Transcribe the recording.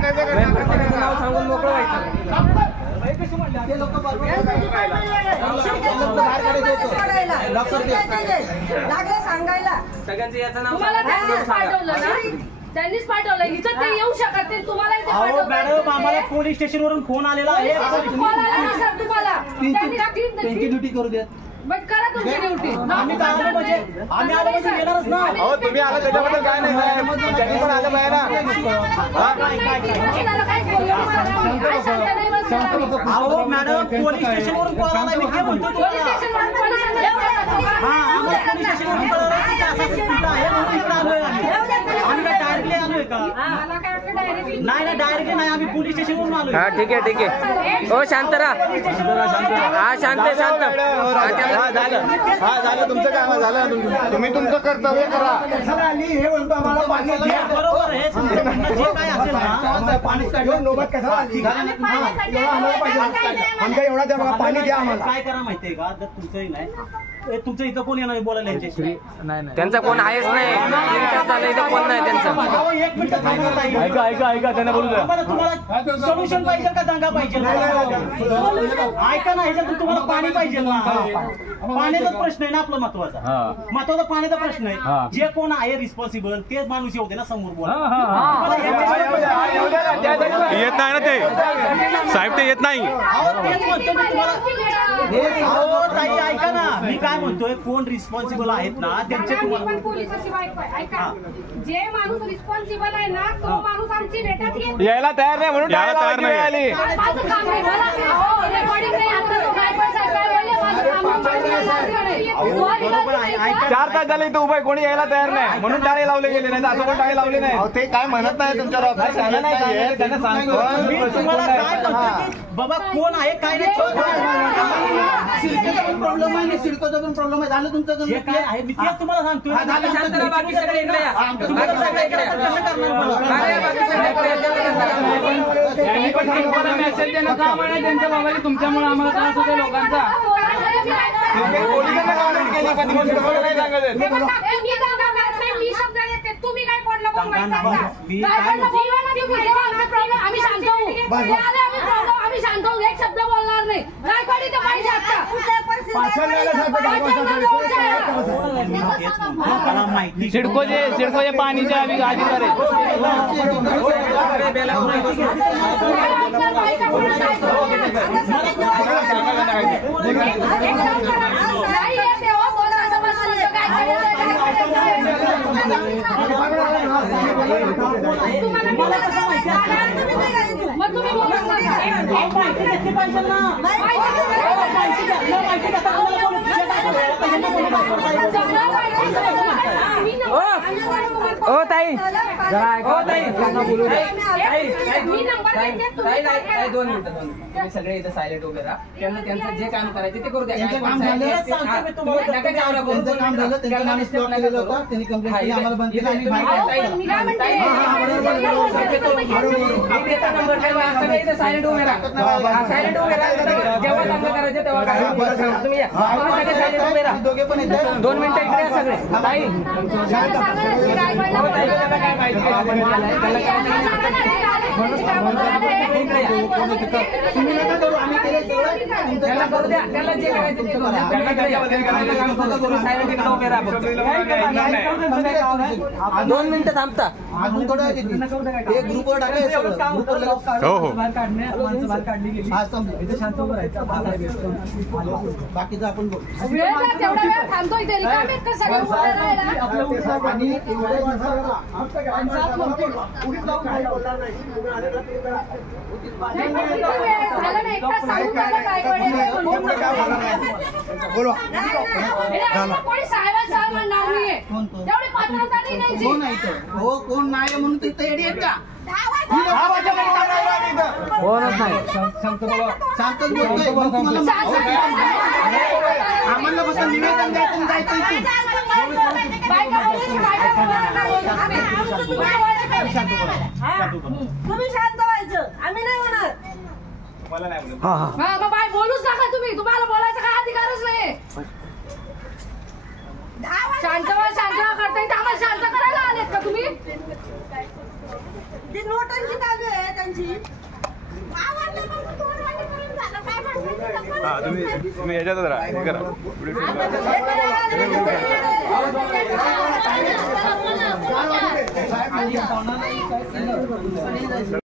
नाव सांगून मोकळं व्हायचं. सगळ्यांचं याचं नाव त्यांनीच पाठवलं. इथं ते येऊ शकत नाही. तुम्हाला मॅडम आम्हाला पोलीस स्टेशन वरून फोन आलेला आहे. तुम्हाला त्यांची ड्युटी करू द्या. बट करा तुमची ड्युटी. आम्ही आलो म्हणजे येणारच ना. अहो तुम्ही आला त्याच्याबद्दल काय नाही, त्यांनी पण आलं पाहिजे ना. अहो मॅडम पोलीस स्टेशन वरून कॉल आला. मी काय म्हणतो तुम्हाला, हा आम्हाला पोलीस स्टेशन वरून कॉल आला की असं कुठं आहे म्हणून इकडे आलोय. आम्ही काय डायरेक्टली आलोय का? नाही ना डायरेक्टली नाही, आम्ही पोलीस स्टेशन वरून आलोय. हा ठीक आहे ठीक आहे. हो शांत राहा. हा शांत शांत. हा झालं तुमचं काम झालं. तुम्ही तुमचं कर्तव्य करा. हे म्हणतो आम्हाला पाणी द्या. बरोबर आहे. जे काय असेल ना पाणी काढून नोबत कसा आमच्या एवढा द्या बघा, पाणी द्या आम्हाला. काय करा माहितीये का, जर तुमचंही नाही तुमचं इथं कोण येणार बोलायला यांच्याशी? त्यांचा कोण आहेच नाही. इथं कोण नाही त्यांचं. एक मिनिट ऐका त्यांना बोलू द्या. तुम्हाला सोल्युशन पाहिजे का दंगा पाहिजे? ऐका ना, ह्याच्यातून तुम्हाला पाणी पाहिजे ना. पाण्याचाच प्रश्न आहे ना आपला महत्वाचा पाण्याचा प्रश्न आहे. जे कोण आहे रिस्पॉन्सिबल ते माणूस येऊ दे ना समोर बोला. येत नाही ना ते साहेब, ते येत नाही. तेच म्हणतो मी तुम्हाला. ताई ऐका ना, मी काय म्हणतोय, कोण रिस्पॉन्सिबल आहेत ना त्यांचे तुम्हाला. पोलिसाची बायको आहे. ऐका, जे माणूस रिस्पॉन्सिबल आहे ना तो माणूस आमची भेटच घेत यायला तयार नाही म्हणून यायला तयार नाही. माझं काम आहे. मला रेकॉर्डिंग नाही. आता तो काय पण सरकार बोलले माझं काम आहे. 4 तास झाले इथं उभं, कोणी यायला तयार नाही म्हणून टाळे लावले गेले. नाही असं पण टाळे लावले नाही. ते काय म्हणत नाही तुमच्या त्यांना सांगतो. तुम्हाला काय म्हणतो बाबा कोण आहे काय नाही. सिडकोचा पण प्रॉब्लेम आहे, सिडकोचा पण प्रॉब्लेम आहे. झालं तुमचं जे काय आहे मी तेच तुम्हाला सांगतोय. बाकी सगळे इकडे या. बाकी सगळे इकडे या. कसं करणार मला? बाकी सगळे इकडे या. मेसेज देणं काम आहे त्यांच्या बाबाजी. तुमच्यामुळे आम्हाला त्रास होतो लोकांचा. पोलिसांना कंप्लेंट केली पण तुम्हाला काय सांगत. मी शब्द येते. तुम्ही काय पडलं बोलवायचं? आम्ही शांत होऊ. आम्ही शांत होऊ. एक शब्द बोलणार नाही. काय पाणी ते पाहिजे आता. सिडकोचे पाणीचे अधिकारी मग तुम्ही ओ ताई, दोन मिनिटं तुम्ही सगळे इथं सायलेंट उभे राहा. त्यांना त्यांचं जे काम करायचे ते करू द्या. काम झालं, त्यांचं काम झालं. त्यांचा माणूस प्लॉट केलेला होता, त्यांनी कंप्लेंट केली, आम्हाला बंद केलं. आम्ही सायलेंट उभे राहा. सायलेंट उभे राहा. जेव्हा काम करायचे तेव्हा तुम्ही या. सायलेंट उभे राहा. दोघे पण येतात. 2 मिनिटं इकडे या सगळे. ताई करू द्या. त्याला जे करायचं ते करू द्या. सायलेंट इकडे उभे राहा. 2 मिनिटं थांबता. अजून थोडं एक ग्रुपवर टाकायचं. हो हो बाकीचं आपण तेवढा वेळ थांबतो इथे. रिकामे आहेत का सगळे उभं राहायला? आणि कोणी साहेब म्हणणार नाहीये. तेवढी पात्रता नाही द्यायची. कोण आहे इथं? हो कोण नाही म्हणून तिथं येडी आहेत का? कोणच नाही. शांतच बोलतोय. मग तुम्हाला आम्हाला फक्त निवेदन द्यायचं जायचं इथून. तुम्ही शांत व्हायचं. आम्ही नाही होणार. मग बाय बोलूच नका तुम्ही. तुम्हाला बोलायचा काय अधिकारच नाही. शांत करता येईल. आम्हाला शांत करायला आलेत का तुम्ही? ती नोटांची चालू आहे. हा तुम्ही याच्यातच राहा हे करा करा